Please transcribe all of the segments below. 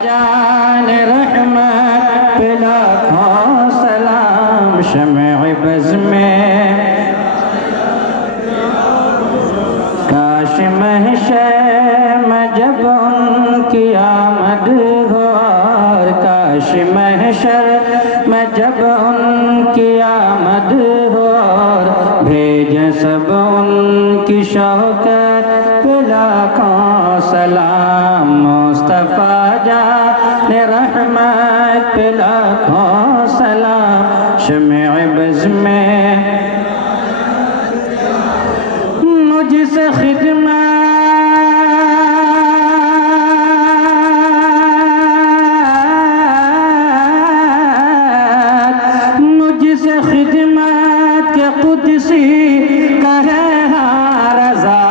جان رحمت پہ لاکھوں سلام، شمع بز میں کاش محشر میں جب ان کی آمد ہو، اور کاش محشر میں جب ان کی آمد ہو، اور بھیجیں سب ان کی شوکت پہ لاکھوں سلام، مصطفیٰ جان رحمت پہ لاکھوں سلام، شمع بز میں مجھ سے خدمت کے قدسی کا ہے رضا،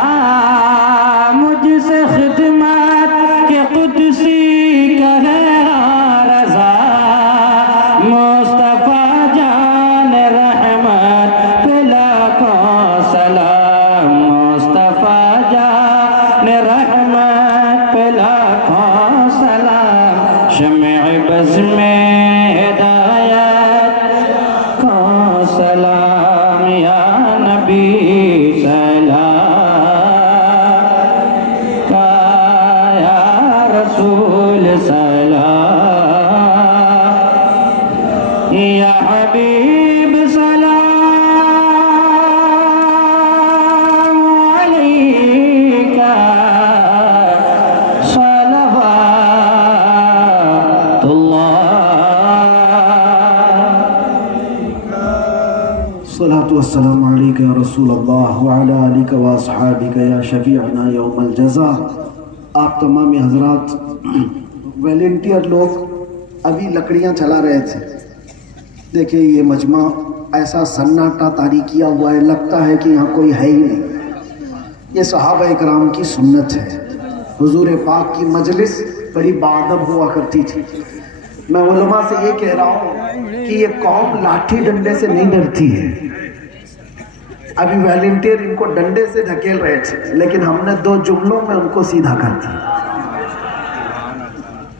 مجھ سے خدمت کے قدسی کا ہے رضا، مصطفیٰ جان رحمت پہ لاکھوں سلام، مصطفیٰ جان رحمت پہ لاکھوں سلام، شمع بز میں ہدایت کو سلام، یا نبی سلام کا، یا رسول سلام، یا حبیب سلام علیکہ، صلوات اللہ۔ الصلاة والسلام علیکہ یا رسول اللہ وعلی آلکہ واصحابکہ یا شفیعنا یوم الجزا۔ آپ تمام حضرات ویلنٹیئر لوگ ابھی لکڑیاں چلا رہے تھے، دیکھیں یہ مجمع ایسا سناٹا طاری کیا ہوا ہے، لگتا ہے کہ یہاں کوئی ہے ہی نہیں۔ یہ صحابہ اکرام کی سنت ہے، حضور پاک کی مجلس بڑی باادب ہوا کرتی تھی۔ میں علماء سے یہ کہہ رہا ہوں کہ یہ قوم لاٹھی ڈنڈے سے نہیں ڈرتی ہے۔ ابھی ویلنٹیئر ان کو ڈنڈے سے ڈھکیل رہے تھے، لیکن ہم نے 2 جملوں میں ان کو سیدھا کر دیا۔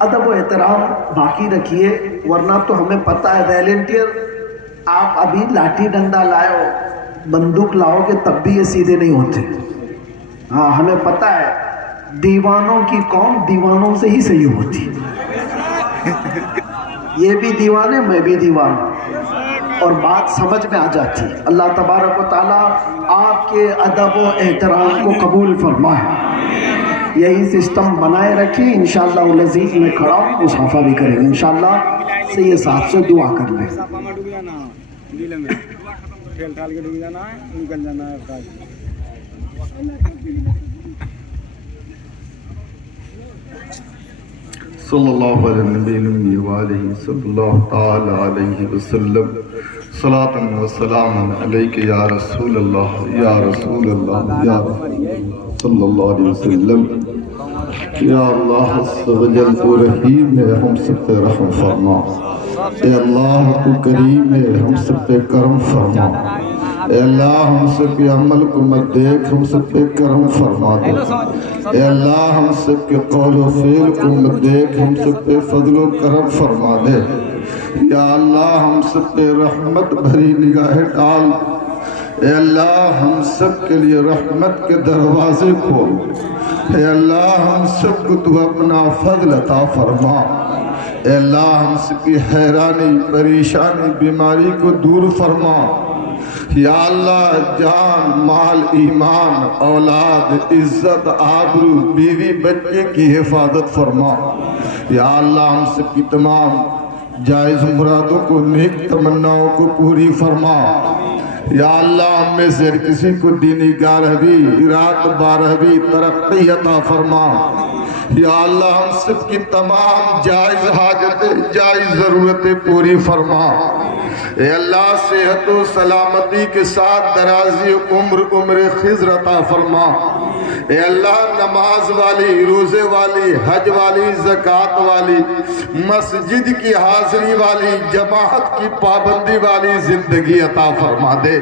ادب و احترام باقی رکھیے، ورنہ تو ہمیں پتہ ہے ویلنٹیئر آپ ابھی لاٹھی ڈنڈا لائے، بندوق لاؤ گے تب بھی یہ سیدھے نہیں ہوتے۔ ہاں ہمیں پتہ ہے دیوانوں کی قوم دیوانوں سے ہی صحیح ہوتی، یہ بھی دیوانے میں بھی دیوانہ، اور بات سمجھ میں آ جاتی۔ اللہ تبارک و تعالیٰ آپ کے ادب و احترام کو قبول فرمائے، یہی سسٹم بنائے رکھیں۔ انشاءاللہ العزیز میں کھڑا ہوں، مصافحہ بھی کریں گے انشاءاللہ۔ سے یہ صاحب سے دعا کر لیں۔ صلی اللہ علیہ نبی الامی وآلہ صلی اللہ تعالی علیہ وسلم، صلاۃ و سلام علیک یا رسول اللہ، یا رسول اللہ، یا رسول اللہ صلی اللہ علیہ وسلم۔ یا اللہ عز و جل تو رحیم ہے، ہم سب پہ رحم فرما۔ اے اللہ تو کریم ہے، ہم سب پہ کرم فرما۔ اے اللہ ہم سب کے عمل کو مت دیکھ، ہم سب پہ کرم فرما دے۔ اے اللہ ہم سب کے قول و فعل کو مت دیکھ، ہم سب پہ فضل و کرم فرما دے۔ یا اللہ ہم سب پہ رحمت بھری نگاہ ڈال۔ اے اللہ ہم سب کے لیے رحمت کے دروازے کھول۔ اے اللہ ہم سب کو تو اپنا فضل عطا فرما۔ اے اللہ ہم سب کی حیرانی، پریشانی، بیماری کو دور فرما۔ یا اللہ جان، مال، ایمان، اولاد، عزت، آبرو، بیوی، بچے کی حفاظت فرما۔ یا اللہ ہم سب کی تمام جائز مرادوں کو، نیک تمناؤں کو پوری فرما۔ یا اللہ ہم میں سے کسی کو دینی 11ویں، رات 12ویں ترقی عطا فرما۔ یا اللہ ہم سب کی تمام جائز حاجتیں، جائز ضرورتیں پوری فرما۔ اے اللہ صحت و سلامتی کے ساتھ درازی عمر خضر عطا فرما۔ اے اللہ نماز والی، روزے والی، حج والی، زکوٰۃ والی، مسجد کی حاضری والی، جماعت کی پابندی والی زندگی عطا فرما دے۔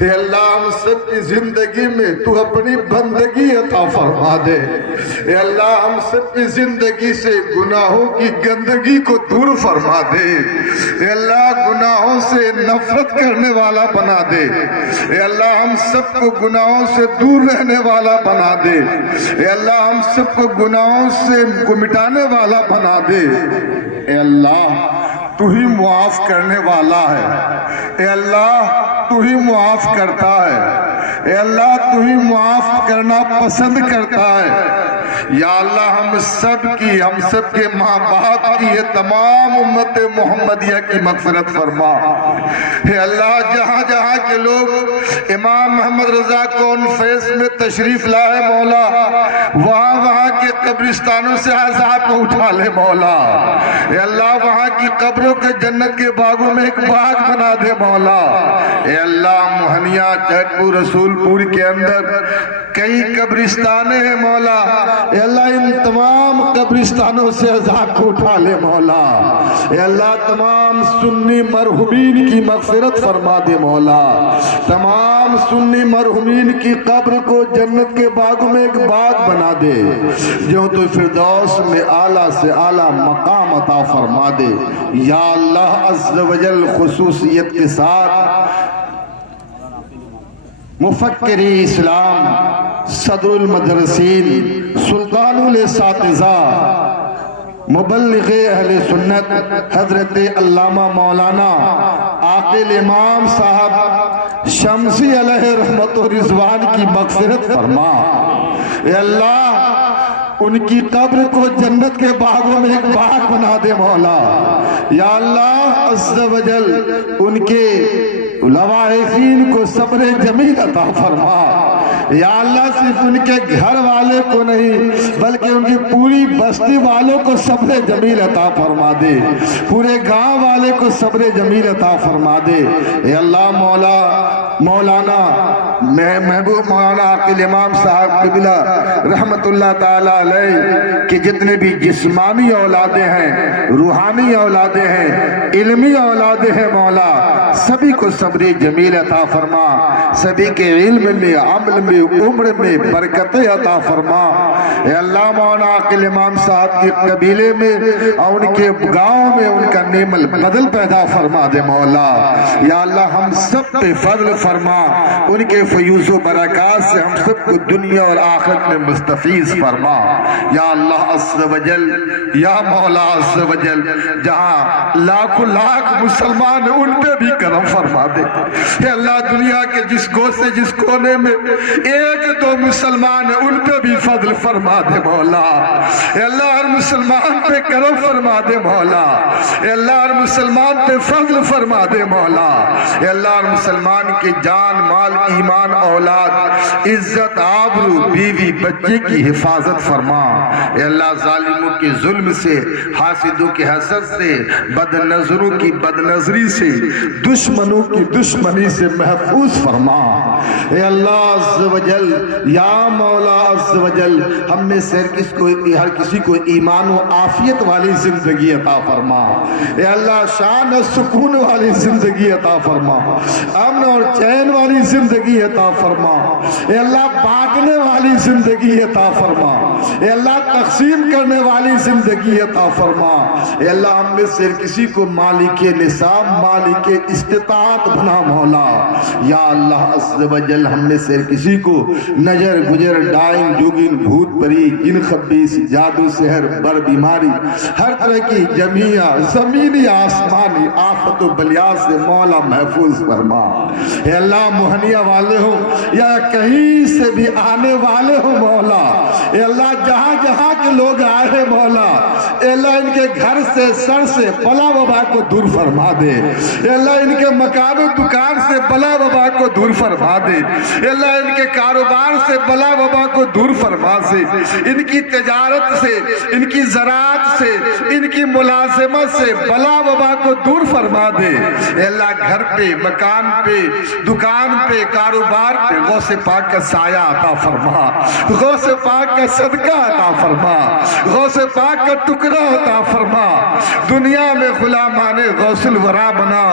اے اللہ ہم سب کی زندگی میں تو اپنی بندگی عطا فرما دے۔ اے اللہ ہم سب کی زندگی سے گناہوں کی گندگی کو دور فرما دے۔ اے اللہ گناہوں سے نفرت کرنے والا بنا دے۔ اے اللہ ہم سب کو گناہوں سے دور رہنے والا بنا دے۔ اے اللہ ہم سب کو گناہوں سے مٹانے والا بنا دے۔ اے اللہ تو ہی معاف کرنے والا ہے۔ اے اللہ تو ہی معاف کرتا ہے۔ اے اللہ تو ہی معاف کرنا پسند کرتا ہے۔ یا اللہ ہم سب کے ماں باپ کی، یہ تمام امت محمدیہ کی مغفرت فرما۔ اے اللہ جہاں جہاں کے لوگ امام محمد رضا کانفرنس میں تشریف لائے مولا، وہاں وہاں کے قبرستانوں سے عذاب کو اٹھا لے مولا۔ اے اللہ وہاں کی قبروں کے جنت کے باغوں میں ایک باغ بنا دے مولا۔ اے اللہ موہنیہ چہٹ پور رسول پور کے اندر کئی قبرستانیں ہیں مولا۔ اے اللہ ان تمام قبرستانوں سے عذاب کو اٹھا لے مولا۔ اے اللہ تمام سنی مرحومین کی مغفرت فرما دے مولا۔ تمام سنی مرحومین کی قبر کو جنت کے باغوں میں ایک باغ بنا دے، جو تو فردوس میں اعلیٰ سے اعلیٰ مقام عطا فرما دے۔ یا اللہ عز و جل خصوصیت کے ساتھ مفکری اسلام، صدر المدرسین، سلطان الاساتذہ، مبلغ اہل سنت حضرت علامہ مولانا عاقل امام صاحب شمسی علیہ رحمت و رضوان کی مغفرت فرما۔ اے اللہ ان کی قبر کو جنت کے باغوں میں ایک باغ بنا دے مولا۔ یا اللہ عز و جل ان کے لواحقین کو صبر جمیل عطا فرما۔ یا اللہ صرف ان کے گھر والے کو نہیں بلکہ ان کی پوری بستی والوں کو صبر جمیل عطا فرما دے، پورے گاؤں والے کو صبر جمیل عطا فرما دے۔ اے اللہ مولانا محبوب مولانا عاقل امام صاحب قبلہ رحمت اللہ تعالی علیہ کہ جتنے بھی جسمانی اولادیں ہیں، روحانی اولادیں ہیں، علمی اولادیں ہیں مولا، سبھی کو صبر جمیل عطا فرما، سبھی کے علم میں، عمل میں، عمر میں برکت عطا فرما۔ اے اللہ مولانا عاقل امام صاحب کے قبیلے میں اور ان کے گاؤں میں ان کا نعم البدل پیدا فرما دے مولا۔ یا اللہ ہم سب پہ فضل فرما، ان کے فیوز و برکات سے ہم سب کو دنیا اور آخرت میں مستفیض فرما۔ یا اللہ عز و جل، یا مولا عز و جل، جہاں لاکھوں لاکھ مسلمان ہیں ان پہ بھی کرم فرما دے۔ اے اللہ دنیا کے جس گوشے جس کونے میں ایک دو مسلمان ہیں ان پہ بھی فضل فرما دے مولا۔ اے اللہ ہر مسلمان پہ کرم فرما دے مولا۔ اے اللہ ہر مسلمان پہ فضل فرما دے مولا۔ اے اللہ ہر مسلمان کے جان مال ایمان اولاد عزت آبرو بیوی بچے کی حفاظت فرما۔ اے اللہ ظالموں کے ظلم سے، حاسدوں کے حسد سے، بد نظروں کی بد نظری سے، دشمنوں کی دشمنی سے محفوظ فرما۔ اے اللہ عز و جل، یا مولا عز و جل، ہم میں سے ہر کسی کو ایمان و عافیت والی زندگی عطا فرما۔ اے اللہ شان و سکون والی زندگی عطا فرما، امن اور چین والی زندگی عطا فرما۔ اے اللہ بانٹنے والی زندگی عطا فرما۔ اے اللہ تقسیم کرنے والی زندگی عطا فرما۔ اے اللہ ہم میں سے کسی کو مالک نصاب، مالک استطاعت بنا مولا۔ یا اللہ عز و جل ہم میں سے کسی کو نظر گجر ڈائن جوگن بھوت پری جن خبیث جادو سحر بر بیماری ہر طرح کی جمیع زمینی آسمانی آفت و بلیا سے مولا محفوظ فرما۔ اے اللہ موہنیہ والے ہو یا کہیں سے بھی آنے والے ہو مولا، اے اللہ جہاں جہاں کے لوگ آئے ہیں مولا، اے اللہ ان کے گھر سے سر سے بلا وبا کو دور فرما دے، اے اللہ ان کے مکان و دکان سے بلا وبا کو دور فرما دے، اے اللہ ان کے کاروبار سے بلا وبا کو دور فرما دے، ان کی تجارت سے، ان کی زراعت سے، ان کی ملازمت سے بلا وبا کو دور فرما دے، اے اللہ گھر پہ، مکان پہ، دکان پہ، کاروبار پہ غوث پاک کا سایہ عطا فرما، غوث پاک کا صدقہ عطا فرما، غوث پاک کا ٹکڑا عطا فرما، دنیا میں غلامان غوث الورا بنا،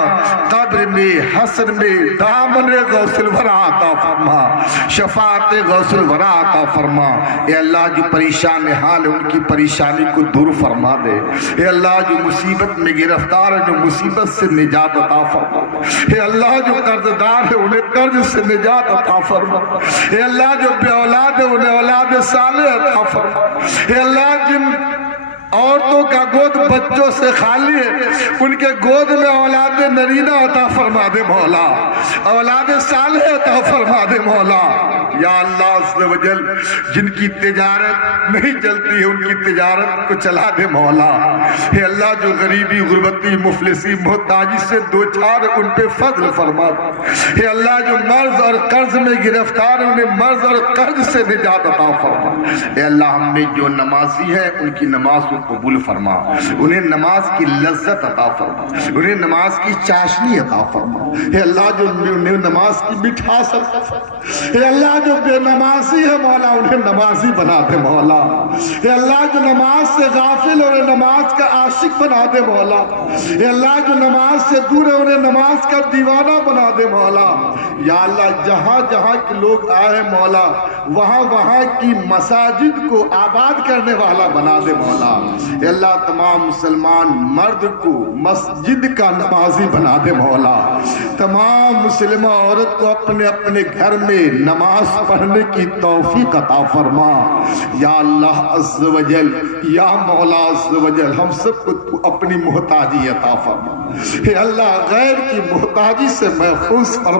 قبر میں، حشر میں دامن غوث الورا عطا فرما، شفاعت غوث الورا عطا فرما، اے اللہ جو پریشان حال ہے ان کی پریشانی کو دور فرما دے، اے اللہ جو مصیبت میں گرفتار ہے جو مصیبت سے نجات عطا فرما، اے اللہ جو قرضدار ہے انہیں قرض سے نجات عطا فرما، اے اللہ جو بے اولاد ہے انہیں اولاد صالح عطا فرما، اے اللہ جن عورتوں کا گود بچوں سے خالی ہے ان کے گود میں اولاد نرینہ عطا فرما دے مولا، اولاد صالح عطا فرما دے مولا، یا اللہ عز و جل جن کی تجارت نہیں چلتی ہے ان کی تجارت کو چلا دے مولا، اے اللہ جو غریبی، غربتی، مفلسی، محتاجی سے دو چار ان پہ فضل فرما دے، اے اللہ جو مرض اور قرض میں گرفتار ہیں انہیں مرض اور قرض سے نجات عطا فرما، اے اللہ ہم میں جو نمازی ہے ان کی نماز کو قبول فرما، انہیں نماز کی لذت عطا فرما، انہیں نماز کی چاشنی عطا فرما، اے اللہ جو انہیں نماز کی مٹھاس عطا فرما، اے اللہ جو بے نمازی ہے مولا انہیں نمازی بنا دے مولا، اے اللہ جو نماز سے غافل اور نماز کا عاشق بنا دے مولا، اے اللہ جو نماز سے دور ہے انہیں نماز کا دیوانہ بنا دے مولا، یا اللہ جہاں جہاں کے لوگ آئے ہیں مولا وہاں وہاں کی مساجد کو آباد کرنے والا بنا دے مولا، اے اللہ تمام مسلمان مرد کو مسجد کا نمازی بنا دے مولا، تمام مسلمہ عورت کو اپنے اپنے گھر میں نماز پڑھنے کی توفیق عطا فرما، یا اللہ عز و جل، یا مولا عز و جل ہم سب کو تو اپنی محتاجی عطا فرما، اے اللہ غیر کی محتاجی سے محفوظ فرما۔